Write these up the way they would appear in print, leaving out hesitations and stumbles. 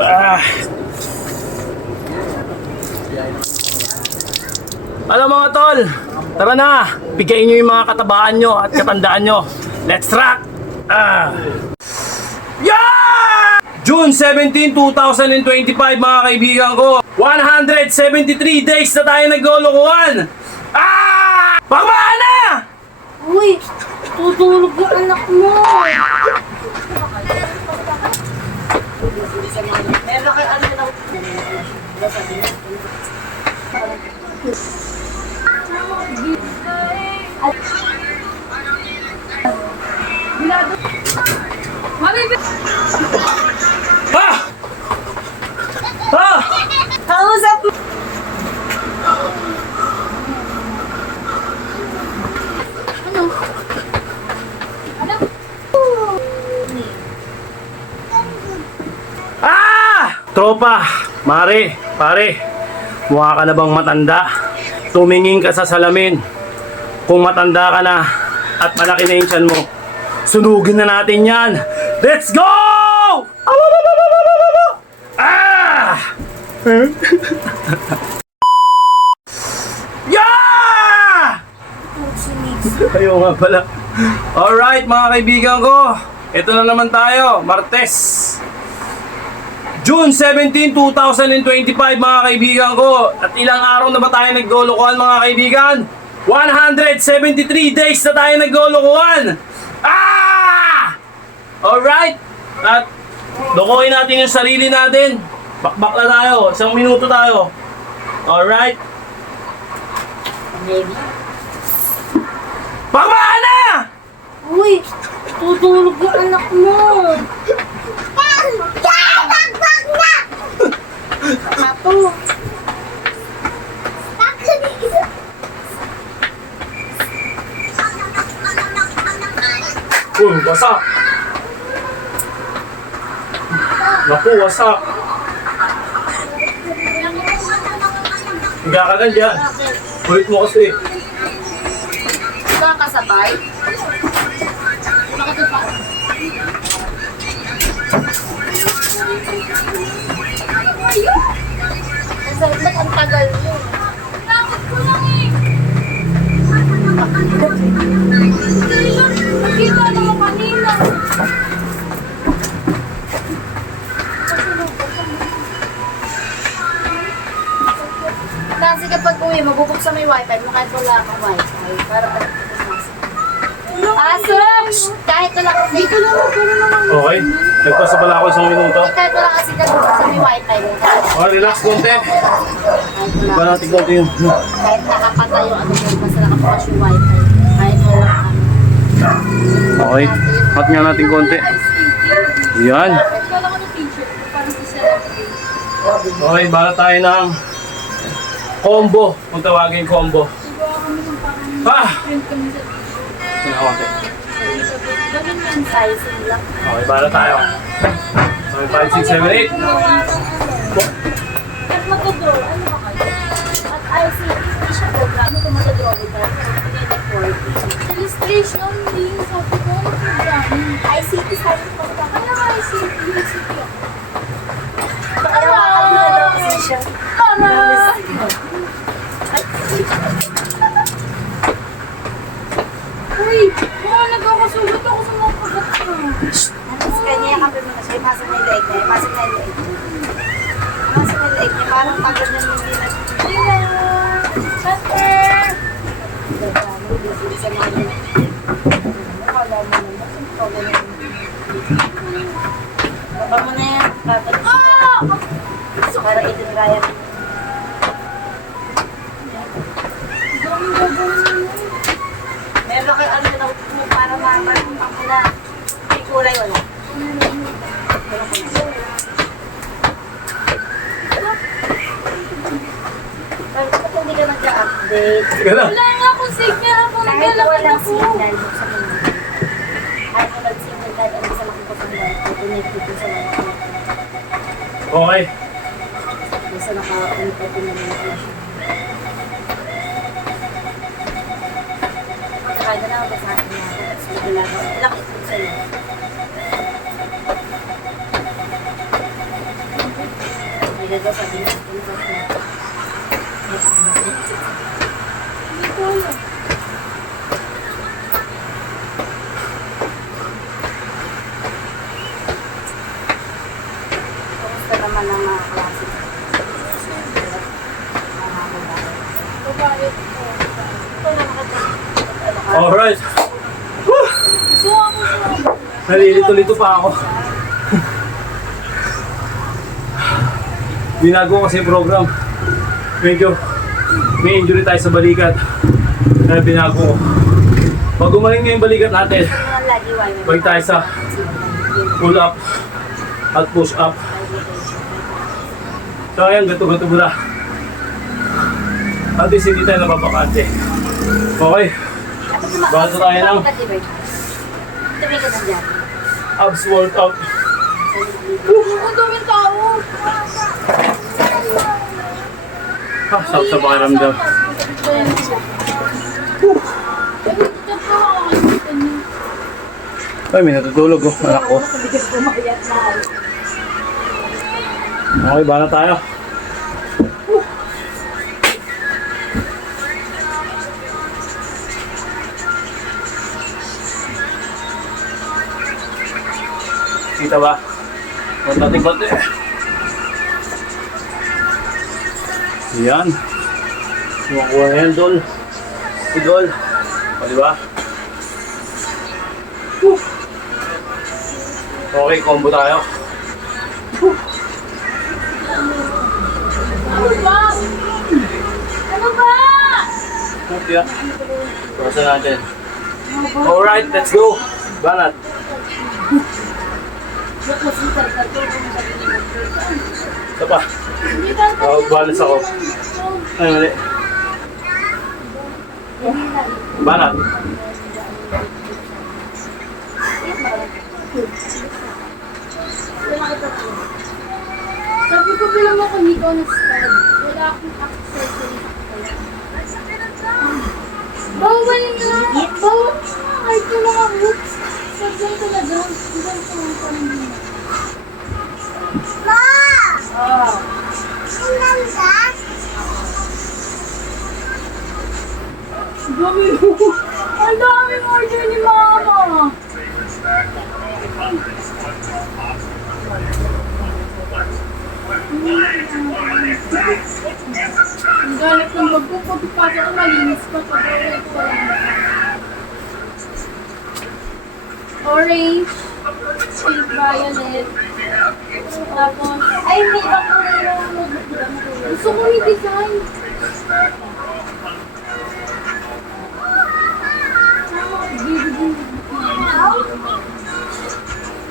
Ah. Alam mga tol, tara na, bigayin nyo yung mga katabaan nyo at katandaan nyo. Let's rock! Yeah! June 17, 2025 mga kaibigan ko, 173 days na tayo naglolokohan! Pagmaan na! Uy, tutulog yung anak mo. Meron kayo ano na kausap mo. Tropa, mare, pare, mukha ka na bang matanda? Tumingin ka sa salamin. Kung matanda ka na at malaki na yung tiyan mo, sunugin na natin yan. Let's go! Yeah! Ayaw nga pala. Alright mga kaibigan ko, ito na naman tayo, Martes. June 17, 2025 mga kaibigan ko. At ilang araw na ba tayo naglolokohan mga kaibigan? 173 days na tayo naglolokohan. Alright. At lokohin natin yung sarili natin. Bakbak na tayo. 1 minuto tayo. Alright. Baby. Bakbaan na! Uy, tutulog yung anak mo. Pato. Uy, wasak. Naku, wasak. Hindi ka na dyan. Ulit mo kasi. Ikaw ang kasabay? Bakit pa? Ba't ang tagal mo? Nakot ko lang eh. Nakita naman kanina. Kasi kapag uwi, mabubuksan mo yung wifi mo kahit wala kang wifi. Para Asok! Kahit wala kasi. Dito lang ako naman. Okay. Nagpasa pala ako 1 minuto. Kahit wala kasi nabubuksan mo yung wifi mo. Oh, relax konti. Iba natin konti yung... Kahit nakapatay yung ano mo, basta nakabukas yung wifi. Kahit wala ano. Okay. Hot nga natin konti. Yan. Okay, bala tayo ng combo. Kung tawagin combo. Konti. Okay, bala tayo. Okay, 5, 6, 7, 8. At mag-draw, ano ba kayo? At IC, hindi siya program, kung mag-draw with her, illustration, hindi yung sabi ko, ano programming? ICT, sabi ko pa, kaya nga ICT, ICT ako. Kaya nga daw kasi siya. Uy, nagkakasulat ako sa mga kagat ko. Tapos kanya yakapin mo na siya, pasok na yung leg niya, pasok na yung leg niya. Pasok na yung leg niya, parang pagod na yung hindi na. Buster! Baba mo na yan, para itinraya mo. Meron kayo ano na mo para maraming pangkula. May kulay wala. Bakit hindi ka nag-update? Wala nga akong signal ako. Kahit walang signal, buksan mo na. Kahit walang signal, kahit ano sa makikita sa mga connected sa mga. Okay. Basta naka-connected din naman ito. Kaya na lang ako sa akin na. Tapos maglalagaw. Ilang ito sa'yo. dada sabi niya. Hindi ko alam. Kumusta naman ang mga klase? Babae. Ito na makita. Alright. Gusto ako siya. Nalilito-lito pa ako. Binago kasi yung program. Medyo may injury tayo sa balikat. Kaya binago ko. Pag gumaling na yung balikat natin, balik tayo sa pull up at push up. So ayan, gato-gato muna. At least hindi tayo napapakante. Okay. Bago tayo ng Tabi ka ng dyan. abs workout. Ang daming tao. Sarap sa pakiramdam. Ay, may natutulog oh, anak ko. Okay, bala tayo. Kita ba? Konti-konti. Yan. Kumakuha na yan, Dol. Idol. O, diba? Okay, combo tayo. Ano ba? Ano ba? Okay, ah. Purasan natin. Alright, let's go. Banat. Isa pa. Hindi ka Balance ako. Ay, mali. Banat. Sabi ko bilang ako nito na stud. Wala akong accessory. Bawal na! Bawal na! Kahit yung mga boots. Sabihan talaga. Hanggang sa mga pamilya. Dami mo! Ang daming order ni Mama! Ang galit ng bag ko. Pagpapasok ko malinis pa. Pag-ulit ko lang. Orange, pink violet, tapos, Ay, may ibang kulay na notebook, di ba? gusto ko yung design.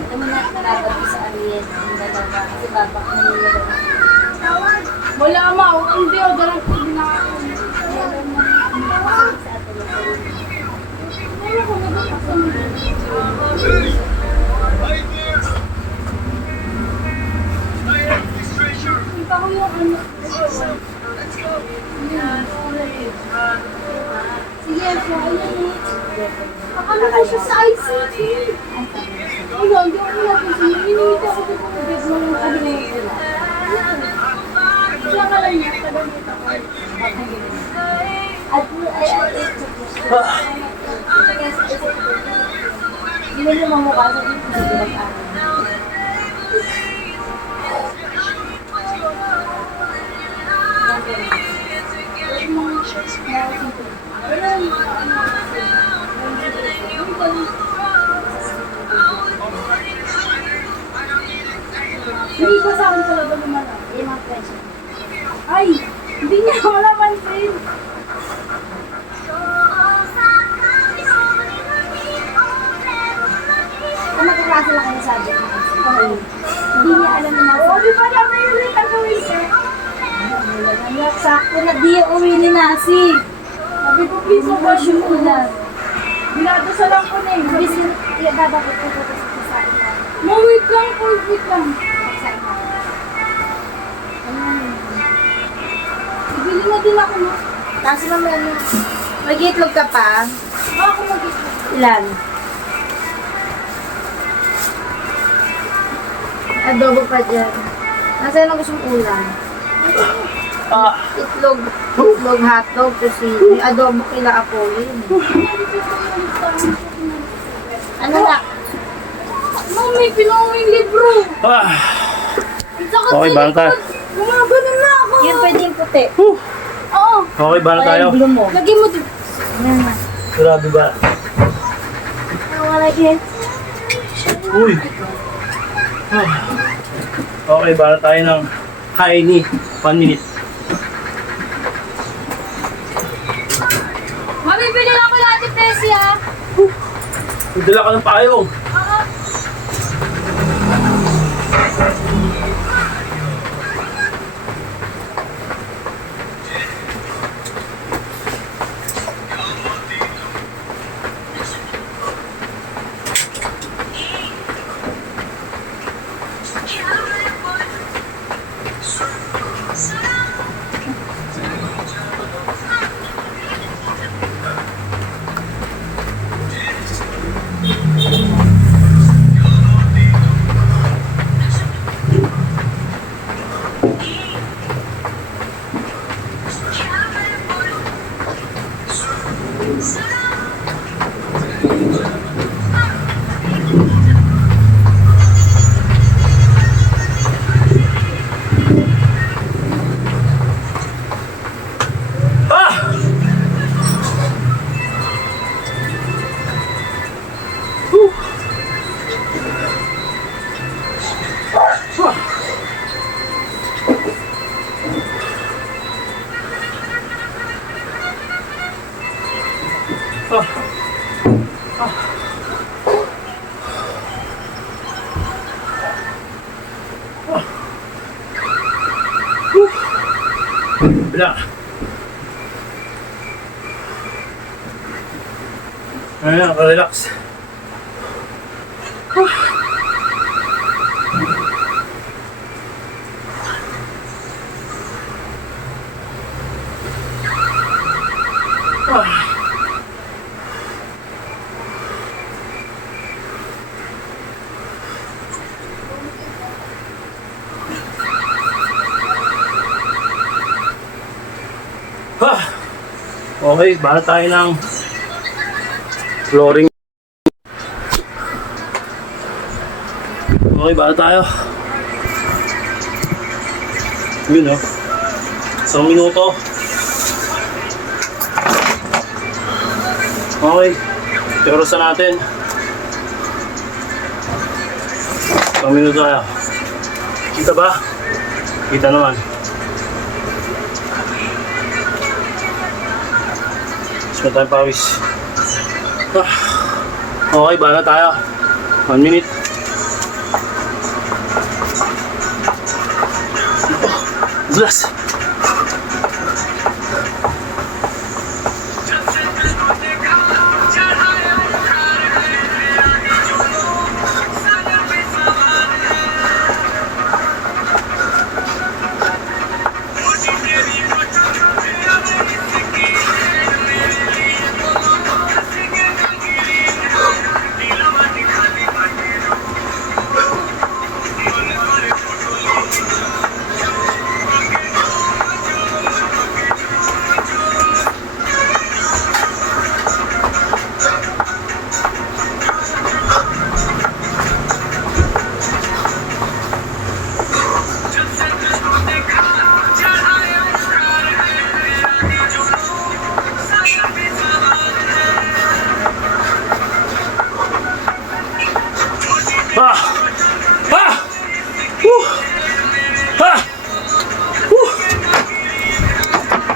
Ito mo na nagagawa sa Ariel. Yung dalawa. Kasi babak na yung dalawa. Wala ma, ang deodorant ko binakaon. Sa atin. Meron ko nagpapasok. Kita ko yung ano. Sige, so ayan. Akala ko siya sa ICT. Wala, hindi ako napansin. Hinihita ko sa pagkabit mo yung kabinete. Siya ka lang niya, tagamit ako. At hindi mo mamukha sa dito sa pinag-aral. Hindi ko sa akin talaga naman. Yung mga question. Ay, hindi niya ako napansin. Kung magkaklase lang kayo sa subject na kasi. Hindi niya alam na nasa. Oh, di ba naman yung ulit ang gawin niya? Sakto na di uwi ni Nasi. Sabi ko, please, wash Shoot ko na. Binadasalan ko na eh. Bis, dadapit ko po sa akin. No, wait lang, wait lang. Bibili na din ako, no? Kasi mamaya ano, mag-itlog ka pa. Ako mag-isip. Ilan? Adobo pa dyan. Nasaan ang gusto mong ulam? Ah, Itlog, hotdog, kasi may adobo kila Apollo. Ano na? Mami, pinuha mo yung libro. ah. Ang sakit Okay, sa bang tayo? likod. Gumagano na ako. Yun pwede yung puti. Oo. Okay ba na tayo? Kaya yung blue mo. Lagyan mo dito. Yan na. Grabe ba? Nawala din. Uy! Ah. Okay, para tayo ng Haini. 1 minute. Mami, bili lang ko lahat yung Tessie, ha? Magdala ka ng payong. Oo. Ah! Whew. Ah. Ah. Wala. Ayan, nakarelax. Okay, bahala tayo ng flooring. Okay, bahala tayo. Yun, oh. 1 minuto. Okay, tiyorosan natin. 1 minuto tayo. Kita ba? Kita naman. Smell tayo pawis. Okay, bahala tayo. 1 minute. Dulas.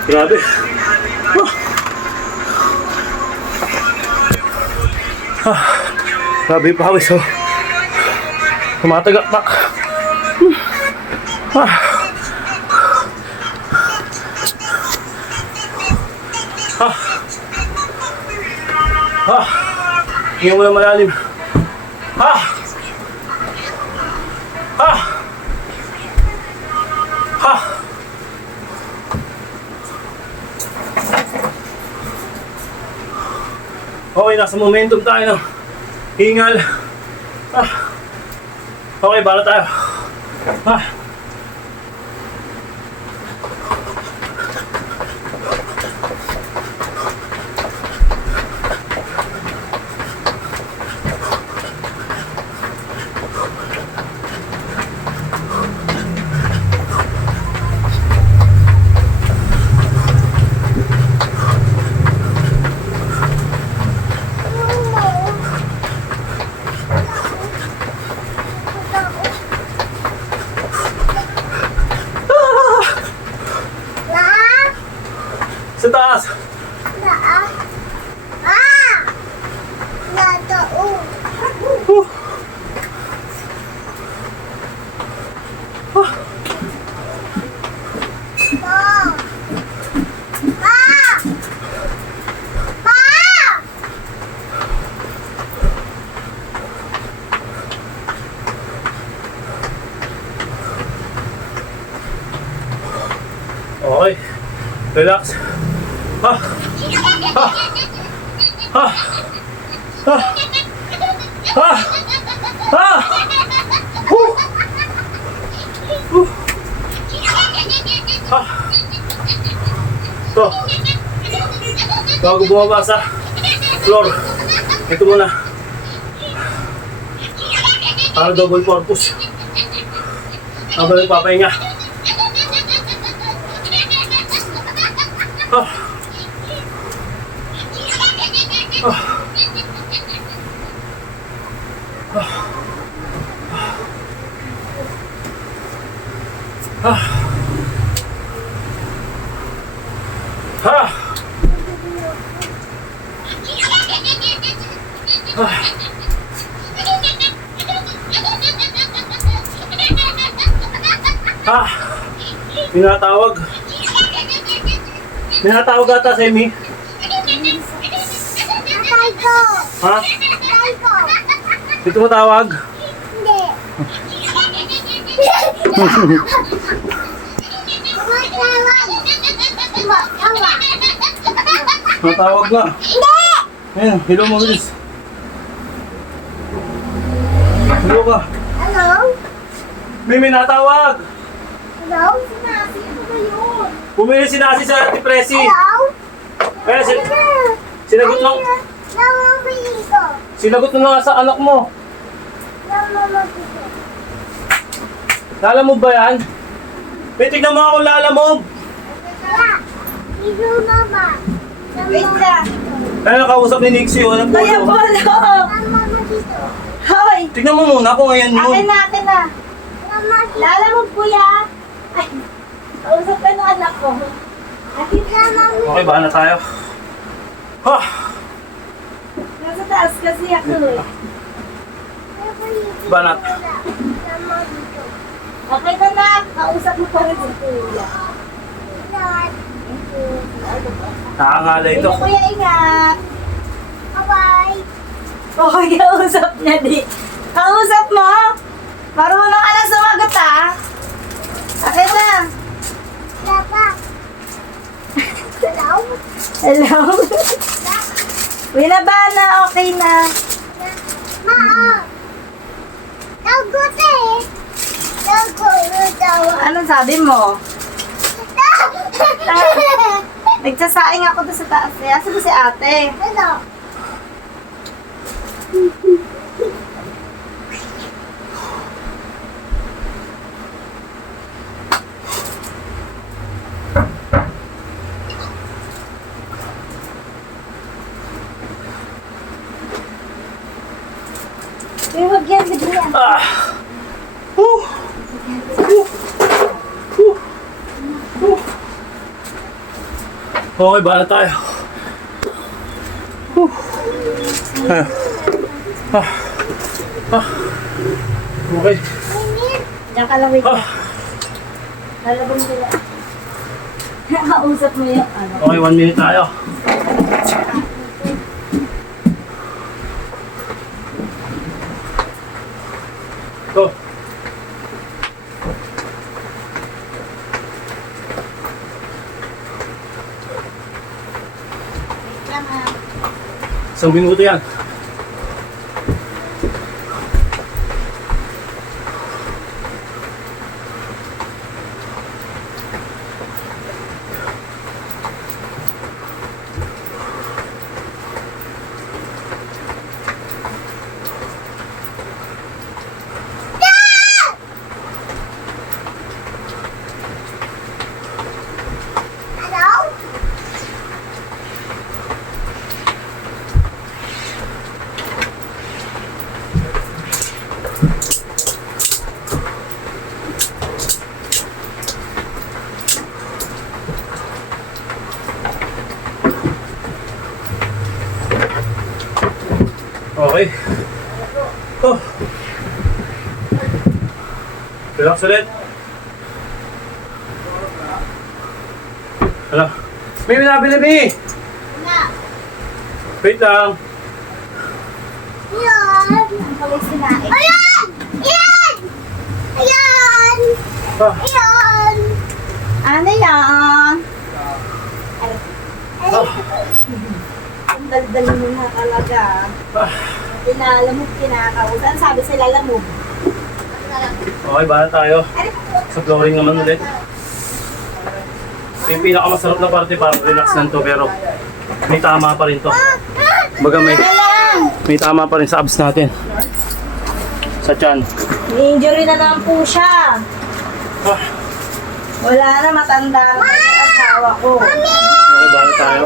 Grabe. Grabe yung pawis, oh. Tumatagaktak. Hinga mo na malalim. Okay, nasa momentum tayo ng hingal. Okay, bala tayo. Sa taas. Huh. Okay. Relax. Ha. Ha. Ha. Ha. Ha. Ha. Huh. Huh. Ha. To. Bago bumaba sa floor. Ito muna. Para double purpose. Habang nagpapahinga. Ah. Ah. Ah. Ah. Ah. Ah. Ah. Pinatawag. Pinatawag ata si Amy. Ha? Ito mo tawag? Natawag na. Ayan, hello mo bilis. Hello ka. Hello? May natawag. Hello? Sinasi, ano ba yun? Bumili si Nasi sa Depresi. Hello? Eh, sinagot lang. Namamili ko. Sinagot mo na nga sa anak mo. Namamili ko. Lalamove ba yan? May tignan mo ako lalamove. Kaya, ito mama. Wait lang. Kaya nakausap ni Nixie yun. Kaya Polo! Mama dito. Hoy! Tignan mo muna kung ayan yun. Akin na, akin na. Mama dito. Lala mo, kuya. Ay, kausap ka ng anak ko. Akin na mami. Okay, bahan na tayo. Ha! Nasa taas kasi ako eh. Banat. Mama dito. Okay na na, kausap mo pa rin si kuya. Dad. Nakakala ito. Sige kuya, ingat. Bye-bye. Okay, kausap niya di. Kausap mo? Marunong ka na sumagot ha? Akin na. Papa. Hello? Hello? Wala ba na? Okay na. Ma. Tagot eh. Tagot daw. Anong sabi mo? Nagsasaing ako doon sa taas eh. Asa ba si ate? Hello. Huwag yan, bigyan. Ah! Woo! Woo! Woo! Woo! Okay, bahan na tayo. Woo! Ah. Ah. Ah. Okay. Diyan ka lang, wait. Ah. Lalabang sila. Kausap mo yung ano. Okay, 1 minute tayo. Go. Isang minuto yan. Hello? Okay. Oh. Relax ulit. Hala. May binabili, Mi! Wait lang. Yan! Ang kaway sinain. Ayan! Ayan! Ayan! Ah, Ayan! Ano yan? ah, Ang daldal mo na talaga. ah. Pinalamog, kinakausan. Sabi sila lamog. Okay, bahala tayo. Sa flooring naman ulit. Ito yung pinakamasarap na parte para relax lang to, pero may tama pa rin to. Baga may tama pa rin sa abs natin. Sa tiyan. Ni-injury na naman po siya. Ah, Wala na, matanda na yung asawa ko. okay, bahala tayo.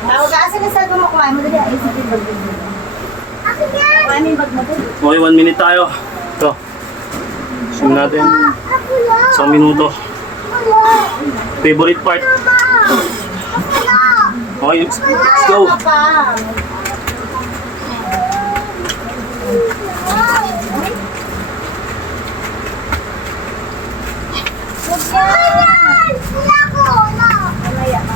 Tawag ka kasi na sa mo, kumain mo dali. Ayos natin bag mo. Akin yan! Kumain mo yung bag mo dali. Okay, 1 minute tayo. Ito. Zoom natin. Ako lang! Isang minuto. Wala! Favorite part. Wala! Okay, let's go. Wala ka pa. Ayan! Wala ko! Wala! Mamaya pa.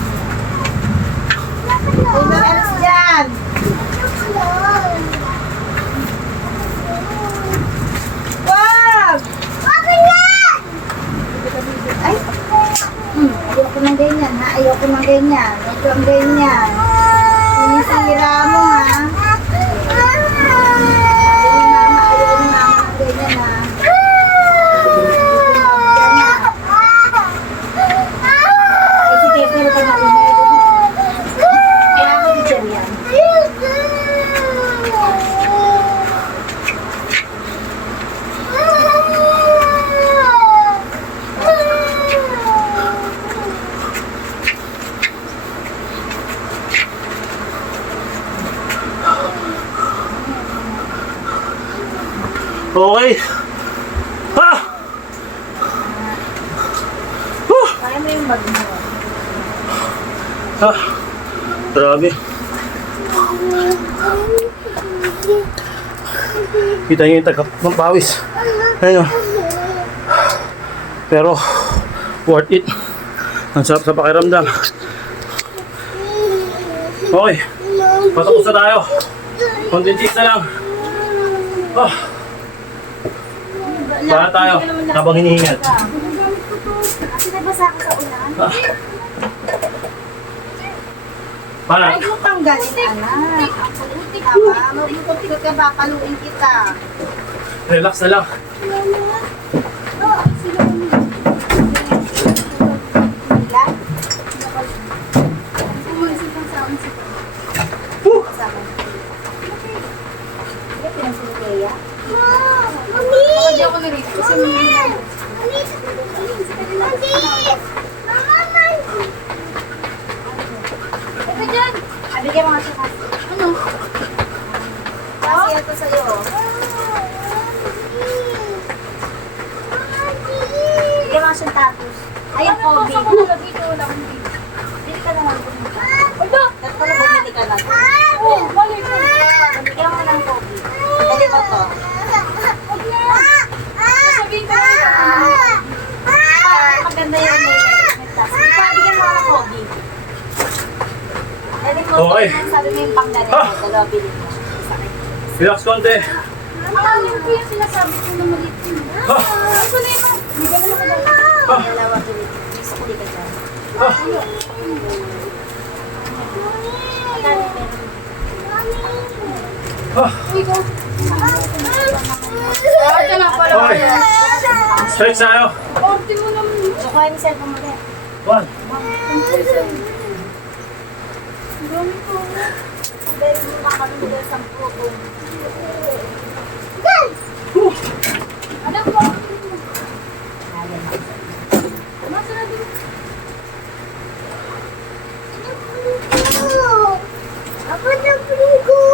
Wala ko Uy, lang! may alas dyan. Wala ko lang! Wag! Akin yan! Ay! Ayoko ng ganyan, ha? Ayoko ng ganyan. Ayoko ng ganyan. Sinisira mo, ha? Ayun, mama. Ayoko ng mama ng ganyan, ha? Ay, sige, pero ka na kaya ako teacher yan. Okay. Ha! Kaya mo yung bag mo. Ha! Grabe. Kita niyo yung tagap ng pawis. Ayun. Pero, worth it. Ang sarap sa pakiramdam. Okay. Patapos na tayo. Konting cheese na lang. Oh. Para tayo. Habang hinihingal. Kasi nabasa ako sa ulan. Ah. Para. Ay, mo tanggalin, anak. Tama, mabutot ka ba? Paluin kita. Relax na lang. Hila? Kasama. Hindi, pinasinikaya. Mami! Hindi ako narito kasi may Mami! Mama! Ito dyan! Bigyan mo nga siya kasi. Ano? Kasi ito sa'yo. Bigyan mo nga siyang tapos. Ay, yung Kobe. Bili ka naman. Ano? Tatalo bumili ka lang. Oo, balik. Bigyan mo ng Kobe. Dali mo to. Sabihin ko lang. Maganda yun may bigyan mo ng Kobe. Dali mo to. Okay. Sabi mo yung panggaling mo. Dalawa bili mo. Isa kayo. Relax konti. Ano po yung sinasabi ko na maliit yun? Ha! Ano na yun? Bigyan mo na lang. Dalawa bili mo. Gusto ko di ka dyan. Ha! Magkano meron? Ha! Ikaw. Ito na pala. Okay. Stretch tayo. Orti mo naman. Kukuha yung cellphone mo rin. 1. Dami ko. Sabi mo makakalunod sa photo. Anak ko. Masa na din. Apa na pringgo?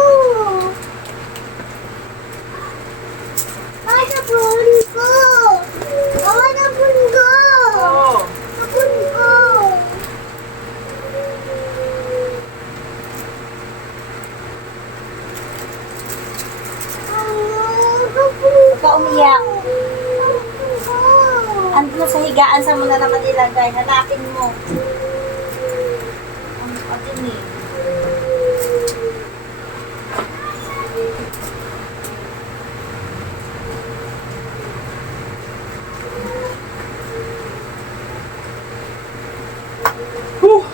Apa na pringgo? Apa na pringgo? Oo. Pringgo. Ando sa higaan, sa mo na naman ilagay. Hanapin mo. Ang patin eh. Whew.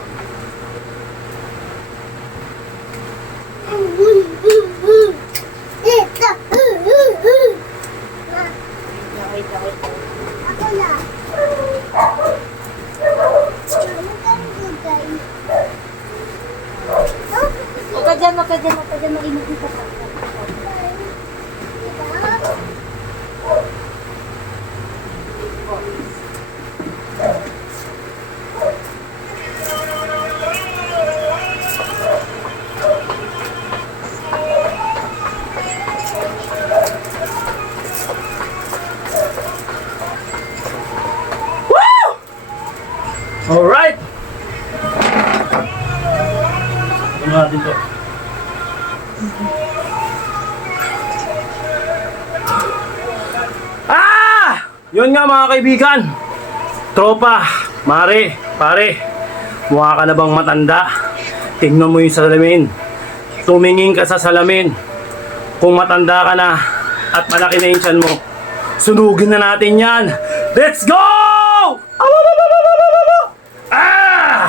Wait, wait. Ako na. Huwag ka dyan, huwag ka dyan, huwag ka dyan. Mainit ka pa. Alright! Ano natin to? Yun nga mga kaibigan. Tropa, mare, pare. Mukha ka na bang matanda? Tignan mo yung salamin. Tumingin ka sa salamin. Kung matanda ka na at malaki na yung tiyan mo, sunugin na natin yan. Let's go! Ah!